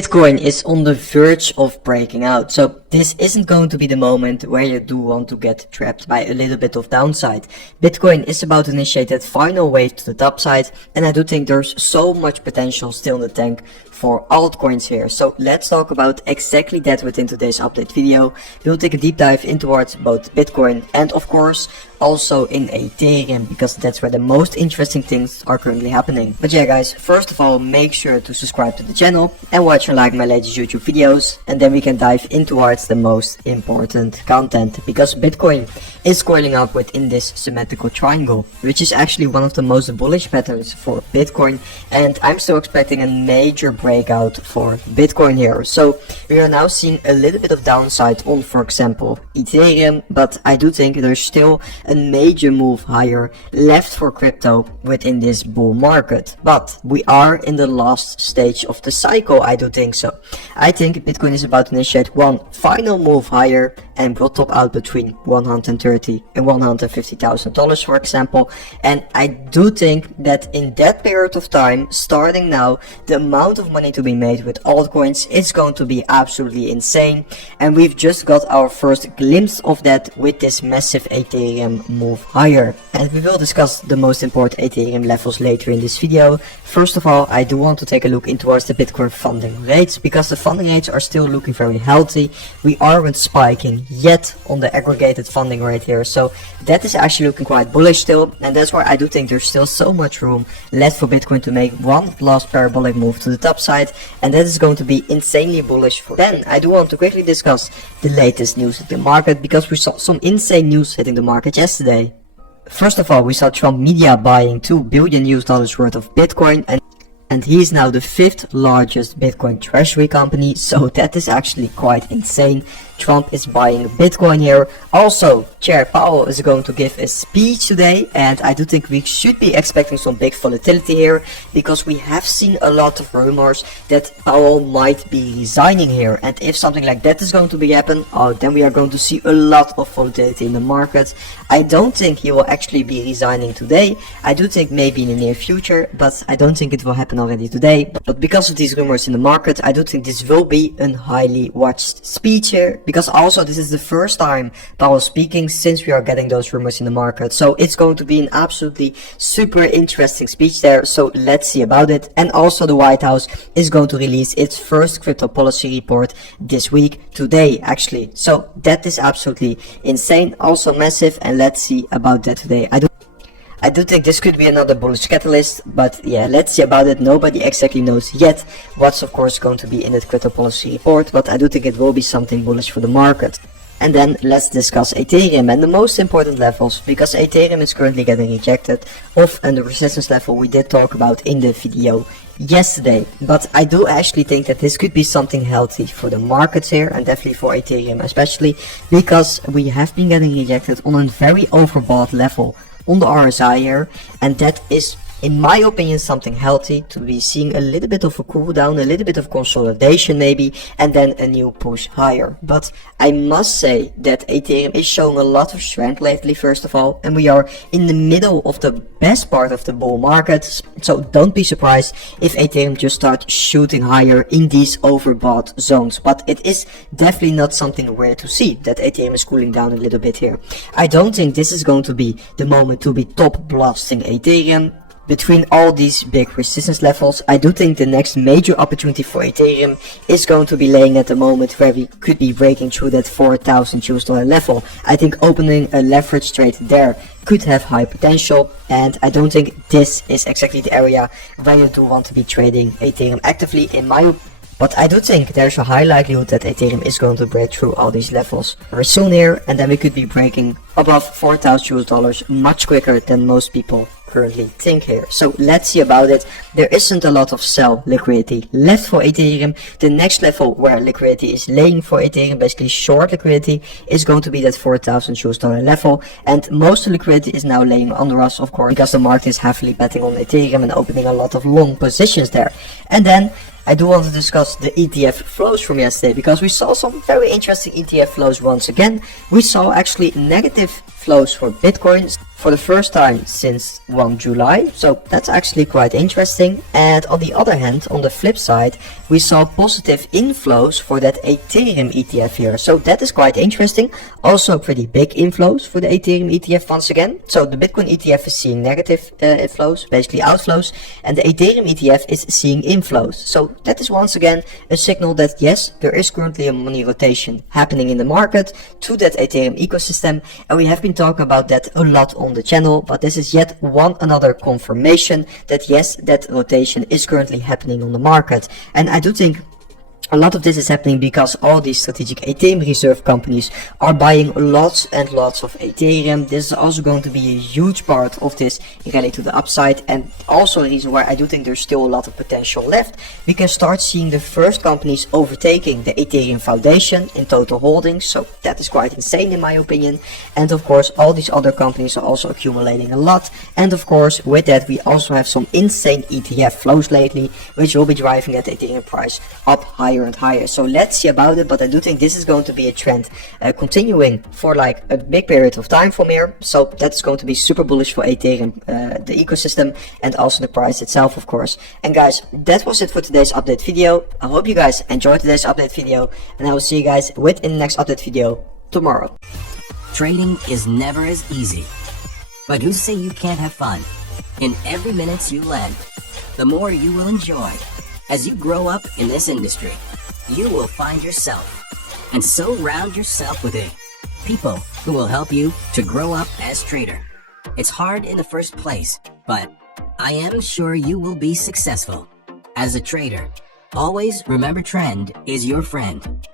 Bitcoin is on the verge of breaking out, so this isn't going to be the moment where you do want to get trapped by a little bit of downside. Bitcoin is about to initiate that final wave to the top side, and I do think there's so much potential still in the tank for altcoins here. So let's talk about exactly that within today's update video. We'll take a deep dive into both Bitcoin and of course also in Ethereum, because that's where the most interesting things are currently happening. But yeah guys, first of all, make sure to subscribe to the channel and watch and like my latest YouTube videos, and then we can dive into the most important content, because Bitcoin is coiling up within this symmetrical triangle, which is actually one of the most bullish patterns for Bitcoin, and I'm still expecting a major breakout for Bitcoin here. So we are now seeing a little bit of downside on, for example, Ethereum, but I do think there's still a major move higher left for crypto within this bull market. But we are in the last stage of the cycle, I do think so. I think Bitcoin is about to initiate one final move higher and will top out between $130,000 and $150,000 for example, and I do think that in that period of time, starting now, the amount of money to be made with altcoins is going to be absolutely insane, and we've just got our first glimpse of that with this massive Ethereum move higher, and we will discuss the most important Ethereum levels later in this video. First of all, I do want to take a look into the Bitcoin funding rates, because the funding rates are still looking very healthy. We aren't spiking yet on the aggregated funding rate here, so that is actually looking quite bullish still, and that's why I do think there's still so much room left for Bitcoin to make one last parabolic move to the top side, and that is going to be insanely bullish for. Then I do want to quickly discuss the latest news in the market, because we saw some insane news hitting the market yesterday. First of all, we saw Trump media buying $2 billion worth of Bitcoin, and he is now the 5th largest Bitcoin treasury company, so that is actually quite insane. Trump is buying Bitcoin here. Also, Chair Powell is going to give a speech today, and I do think we should be expecting some big volatility here, because we have seen a lot of rumors that Powell might be resigning here, and if something like that is going to be happen, then we are going to see a lot of volatility in the market. I don't think he will actually be resigning today. I do think maybe in the near future, but I don't think it will happen already today. But because of these rumors in the market, I do think this will be a highly watched speech here, because also this is the first time Powell is speaking since we are getting those rumors in the market, so it's going to be an absolutely super interesting speech there, so let's see about it. And also the White House is going to release its first crypto policy report this week, today actually, so that is absolutely insane, also massive, and let's see about that today. I do think this could be another bullish catalyst, but yeah, let's see about it. Nobody exactly knows yet what's of course going to be in that crypto policy report, but I do think it will be something bullish for the market. And then let's discuss Ethereum and the most important levels, because Ethereum is currently getting rejected off and the resistance level we did talk about in the video yesterday. But I do actually think that this could be something healthy for the markets here, and definitely for Ethereum especially, because we have been getting rejected on a very overbought level on the RSI here, and that is in my opinion something healthy to be seeing a little bit of a cool down, a little bit of consolidation maybe, and then a new push higher. But I must say that Ethereum is showing a lot of strength lately first of all, and we are in the middle of the best part of the bull market, so don't be surprised if Ethereum just starts shooting higher in these overbought zones. But it is definitely not something rare to see that Ethereum is cooling down a little bit here. I don't think this is going to be the moment to be top blasting Ethereum between all these big resistance levels. I do think the next major opportunity for Ethereum is going to be laying at the moment where we could be breaking through that $4,000 level. I think opening a leverage trade there could have high potential, and I don't think this is exactly the area where you do want to be trading Ethereum actively in my opinion. But I do think there's a high likelihood that Ethereum is going to break through all these levels very soon here, and then we could be breaking above $4,000 much quicker than most people currently think here. So let's see about it. There isn't a lot of sell liquidity left for Ethereum. The next level where liquidity is laying for Ethereum, basically short liquidity, is going to be that $4,000 level, and most of the liquidity is now laying under us, of course, because the market is heavily betting on Ethereum and opening a lot of long positions there. And then I do want to discuss the ETF flows from yesterday, because we saw some very interesting ETF flows once again. We saw actually negative flows for Bitcoin. for the first time since 1 July, so that's actually quite interesting. And on the other hand, on the flip side, we saw positive inflows for that Ethereum ETF here, so that is quite interesting. Also pretty big inflows for the Ethereum ETF once again. So the Bitcoin ETF is seeing negative inflows, basically outflows, and the Ethereum ETF is seeing inflows. So that is once again a signal that yes, there is currently a money rotation happening in the market to that Ethereum ecosystem, and we have been talking about that a lot on the channel, but this is yet another confirmation that yes, that rotation is currently happening on the market. And I do think a lot of this is happening because all these strategic Ethereum reserve companies are buying lots and lots of Ethereum. This is also going to be a huge part of this rally to the upside, and also a reason why I do think there's still a lot of potential left. We can start seeing the first companies overtaking the Ethereum Foundation in total holdings, so that is quite insane in my opinion. And of course all these other companies are also accumulating a lot, and of course with that we also have some insane ETF flows lately, which will be driving that Ethereum price up higher and higher. So let's see about it, but I do think this is going to be a trend continuing for like a big period of time from here. So that's going to be super bullish for Ethereum, the ecosystem, and also the price itself, of course. And guys, that was it for today's update video. I hope you guys enjoyed today's update video, and I will see you guys in the next update video tomorrow. Trading is never as easy, but who say you can't have fun? In every minute you lend, the more you will enjoy. As you grow up in this industry, you will find yourself, and surround yourself with people who will help you to grow up as trader. It's hard in the first place, but I am sure you will be successful. As a trader, always remember trend is your friend.